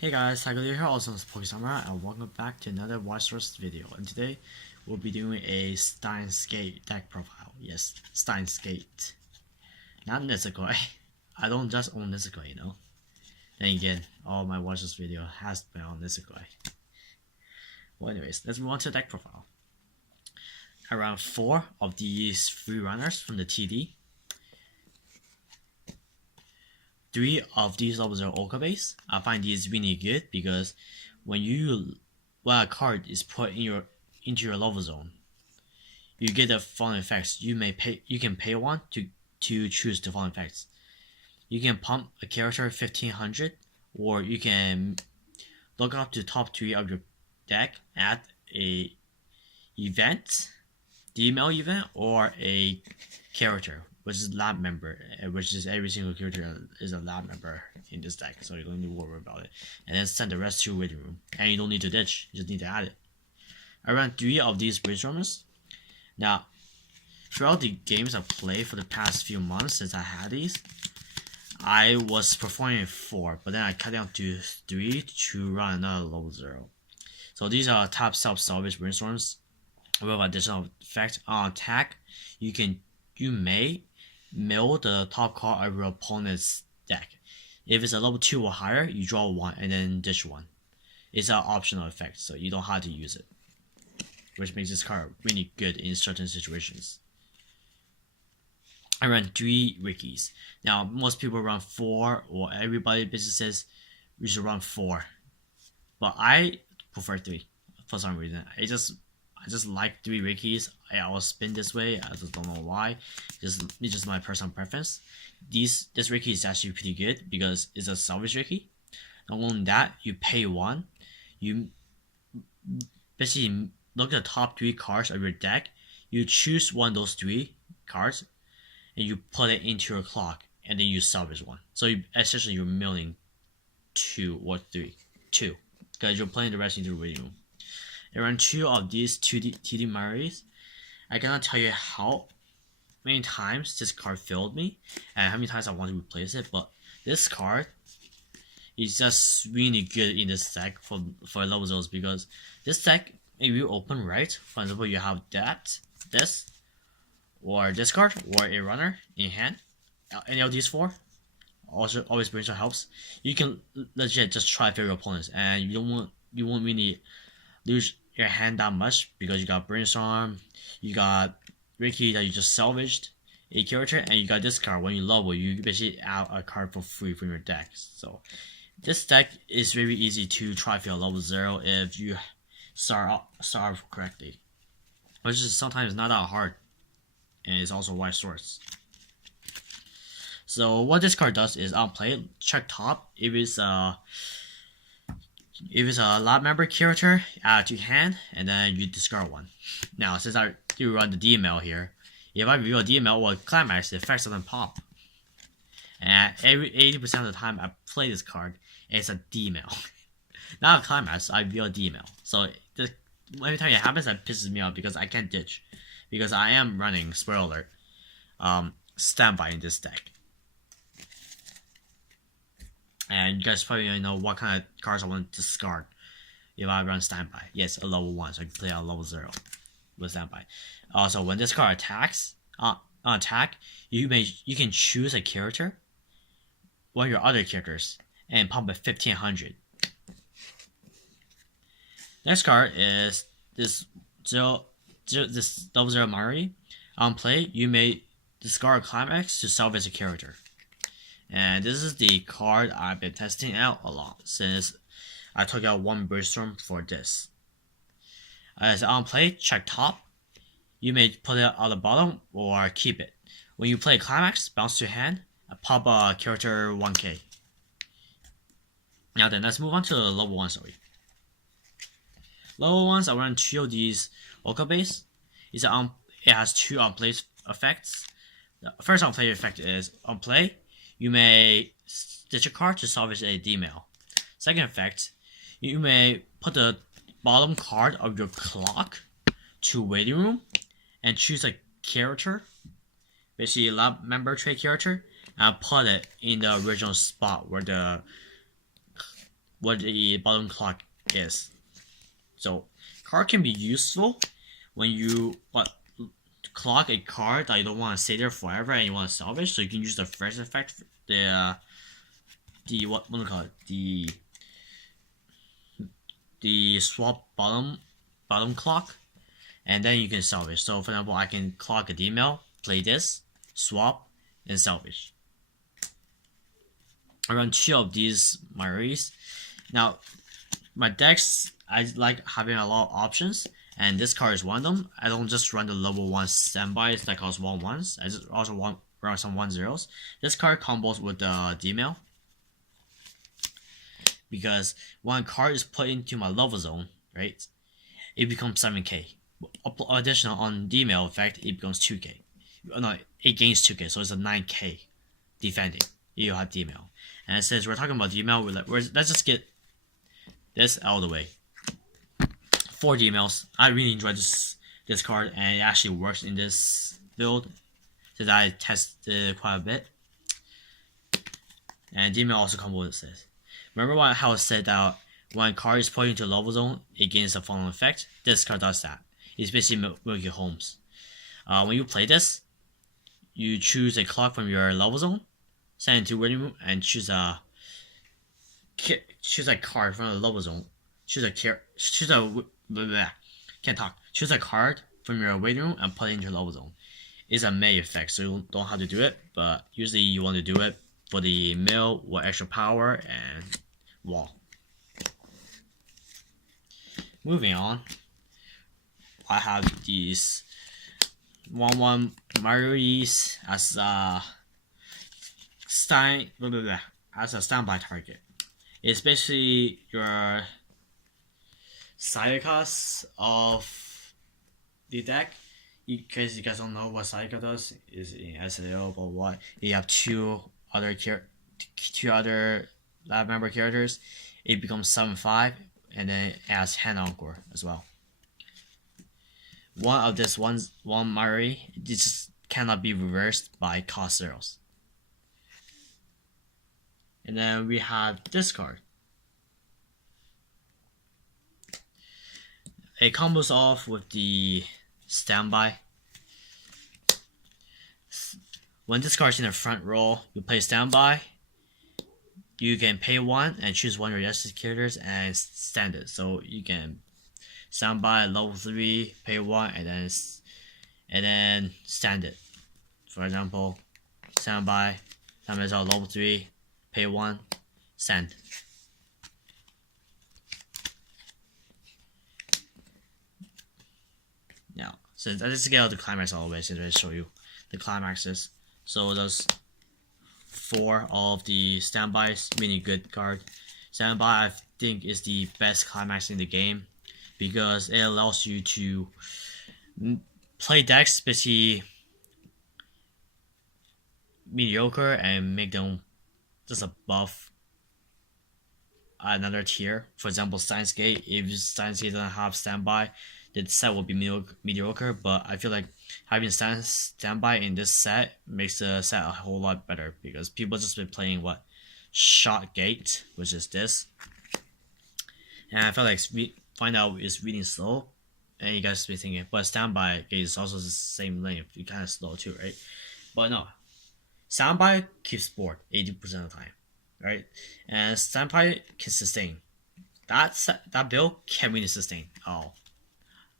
Hey guys, Sayaka here, also known as Pokesummer, and welcome back to another Weiss video. And today, we'll be doing a Steins deck profile. Yes, Steins, not Nisekoi. I don't just own Nisekoi, you know. Then again, all my Weiss video has been on Nisekoi. Well, anyways, let's move on to the deck profile. Around 4 of these free runners from the TD. 3 of these levels are Oka base. I find these really good because when a card is put into your level zone, you get the following effects. You can pay 1 to choose the following effects. You can pump a character 1500, or you can look up to the top 3 of your deck at a email event, or a character, which is lab member, which is every single character is a lab member in this deck, so you don't need to worry about it. And then send the rest to waiting room, and you don't need to ditch, you just need to add it. I ran 3 of these brainstormers. Now, throughout the games I've played for the past few months since I had these, I was performing 4, but then I cut down to 3 to run another level 0. So these are top self-salvage brainstorms with additional effect. On attack, you may mill the top card of your opponent's deck. If it's a level 2 or higher, you draw 1 and then ditch 1. It's an optional effect, so you don't have to use it, which makes this card really good in certain situations. I run 3 Rickies. Now, most people run 4, or everybody businesses you should run 4, but I prefer 3 for some reason. I just like 3 Rickies. I always spin this way. I just don't know why. It's just my personal preference. This Ricky is actually pretty good because it's a salvage Ricky. Not only that, you pay 1. You basically look at the top 3 cards of your deck. You choose one of those 3 cards, and you put it into your clock, and then you salvage 1. So essentially you're milling 2 or 3, because you're playing the rest into the waiting room. I ran 2 of these TD Mayuris. I cannot tell you how many times this card failed me and how many times I want to replace it, but this card is just really good in this deck for level zeros, because this deck, if you open right, for example, you have this, or this card, or a runner in hand, any of these 4, also always brainstorm helps. You can legit just try for your opponents, and you won't really lose your hand that much, because you got brainstorm, you got Ricky that you just salvaged a character, and you got this card. When you level, you basically add a card for free from your deck. So this deck is very easy to try for your level 0 if you start off correctly, which is sometimes not that hard, and it's also Weiss Schwarz. So what this card does is, on play, check top. If it's a lab member character, add to hand, and then you discard 1. Now, since I do run the DML here, if I reveal a DML or a climax, the effects doesn't pop. And every 80% of the time I play this card, it's a DML. Not a climax, I reveal a DML. So every time it happens, that pisses me off because I can't ditch. Because I am running, spoiler alert, standby in this deck. And you guys probably know what kind of cards I want to discard if I run standby. Yes, a level 1, so I can play a level 0 with standby. Also, when this card attacks, on attack, you can choose a character, one of your other characters, and pump it 1500. Next card is this level 0 mayuri. On play, you may discard a climax to salvage a character. And this is the card I've been testing out a lot since I took out 1 brainstorm for this. As on play, check top. You may put it on the bottom or keep it. When you play climax, bounce to hand, pop a character 1k. Now then, let's move on to the level 1 story. Level 1s, I run 2 of these Oka base. It has 2 on play effects. The first on play effect is, on play, you may stitch a card to salvage a DML. Second effect, you may put the bottom card of your clock to waiting room and choose a character, basically a lab member trait character, and put it in the original spot where the what the bottom clock is. So card can be useful when you clock a card that you don't want to stay there forever and you want to salvage. So you can use the fresh effect, the what do you call it? The swap bottom clock, and then you can salvage. So for example, I can clock a D-mail, play this, swap, and salvage. I run 2 of these mayuris. Now, my decks, I like having a lot of options, and this card is one of them. I don't just run the level 1 standbys that cost 1/1s. I just also run some 1/0s. This card combos with the D-mail, because when a card is put into my level zone, right, it becomes 7k. Additional on D-mail effect, it becomes 2k. No, it gains 2k, so it's a 9k defending. You have D-mail. And since we're talking about D-mail, let's just get this out of the way. 4 D-mails. I really enjoy this card, and it actually works in this build, since I tested quite a bit. And D-mail also combos with this. Remember how I said that when a card is put into a level zone, it gains the following effect? This card does that. It's basically Milky Homes. When you play this, you choose a clock from your level zone, send it to waiting room, and choose a card from the level zone. Choose a card from your waiting room and put it into your level zone. It's a May effect, so you don't have to do it, but usually you want to do it for the mill or extra power and wall. Moving on, I have these 1/1 mayuris as a as a standby target. It's basically your Sayakas of the deck. In case you guys don't know what Sayaka does, is in SAO, but what you have two other lab member characters, it becomes 7/5, and then it has hand encore as well. One of this one mayuri, it just cannot be reversed by cost zeros. And then we have this card. It combos off with the standby. When this card's in the front row, you play standby. You can pay 1 and choose one of your yesterday characters and stand it. So you can standby level 3, pay 1, and then stand it. For example, standby is our level 3, pay 1, stand. Now, so let's get out the climax all the way, so I show you the climaxes. So those 4 of the standbys, really good card. Standby, I think, is the best climax in the game, because it allows you to play decks basically mediocre and make them just above another tier. For example, Steins Gate, if Steins Gate doesn't have standby, the set will be mediocre, but I feel like having standby in this set makes the set a whole lot better, because people just been playing Shot Gate, which is this, and I feel like find out it's really slow, and you guys be thinking, but standby gate is also the same length, it's kind of slow too, right? But no, standby keeps board 80% of the time, right? And standby can sustain. That build can really sustain. Oh,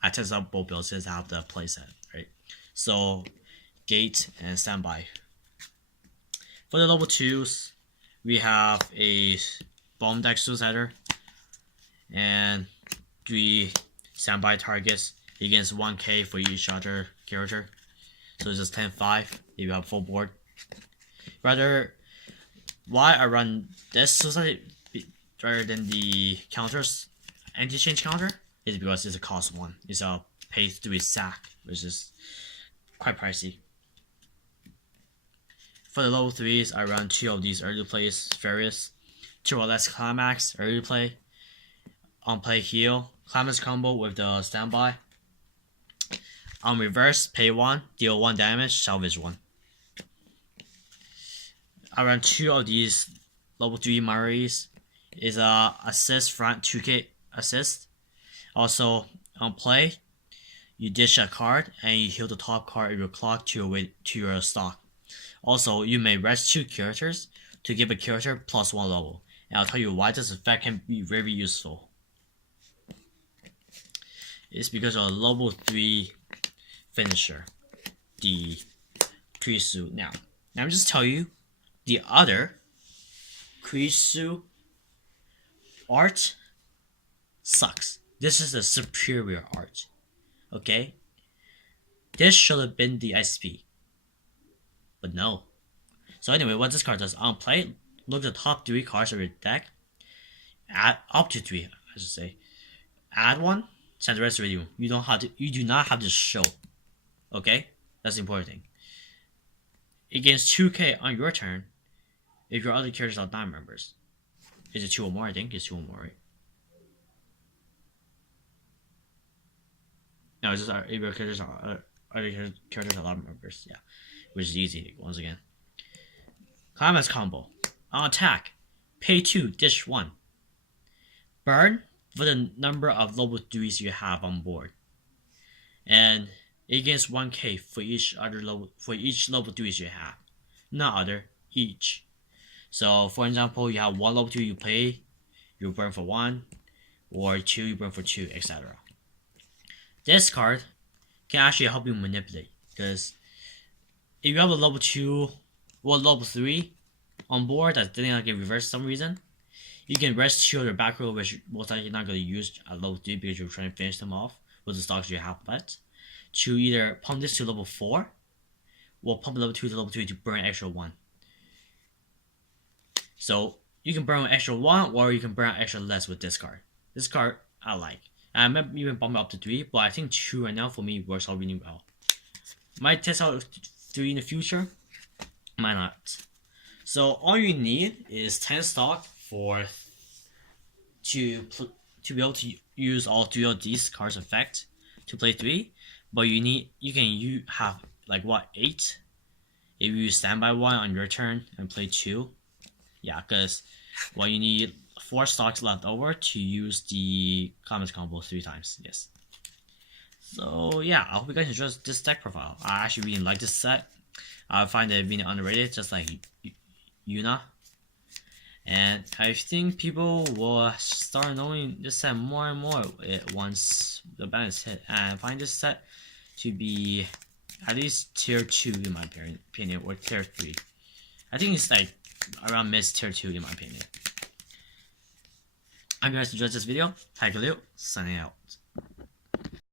I tested out both builds since I have the playset, right? So, gate and standby. For the level 2s, we have a bomb deck suicider and 3 standby targets against 1k for each other character. So it's just 10/5 if you have full board. Rather, why I run this suicide rather than the counters anti-change counter is because it's a cost 1. It's a pay 3 sack, which is quite pricey. For the level 3s, I run 2 of these early plays, various 2 or less climax, early play, on play heal, climax combo with the standby. On reverse, pay 1, deal 1 damage, salvage 1. I run 2 of these level 3 mayuris is assist front 2k assist. Also on play, you dish a card and you heal the top card of your clock to your stock. Also, you may rest 2 characters to give a character +1 level. And I'll tell you why this effect can be very useful. It's because of a level 3 finisher, the Krisu. Now let me just tell you, the other Krisu art sucks. This is a superior art. Okay? This should have been the SP. But no. So anyway, what this card does, on play, look at the top 3 cards of your deck. Add up to 3, I should say. Add 1, send the rest to you. You do not have to show. Okay? That's the important thing. It gains 2k on your turn if your other characters are not members. Is it 2 or more? I think it's 2 or more, right? No, it's just if your characters are other characters are not members. Yeah, which is easy once again. Climax combo. On attack, pay 2, dish 1. Burn for the number of level 3s you have on board, and it gains 1k for each level 3s you have. Not other, each. So for example, you have 1 level 2 you play, you burn for 1, or 2 you burn for 2, etc. This card can actually help you manipulate, because if you have a level 2 or level 3 on board that didn't get reversed for some reason, you can rest 2 of your back row, which most likely not going to use at level 3 because you're trying to finish them off with the stocks you have left, to either pump this to level 4 or pump level 2 to level 3 to burn extra 1. So you can burn extra 1 or you can burn extra less with this card. This card I like. I might even bump it up to 3, but I think 2 right now for me works out really well. Might test out 3 in the future, might not. So all you need is 10 stock to be able to use all 3 of these cards effect to play 3, but you can have like 8 if you use standby 1 on your turn and play 2. Yeah, because you need 4 stocks left over to use the Climax combo 3 times. Yes. So yeah, I hope you guys enjoyed this deck profile. I actually really like this set. I find it really underrated, just like Yuna. And I think people will start knowing this set more and more once the ban is hit, and find this set to be at least tier 2 in my opinion, or tier 3. I think it's like around mid tier 2 in my opinion. I hope you guys enjoyed this video. Tiger Liu, signing out.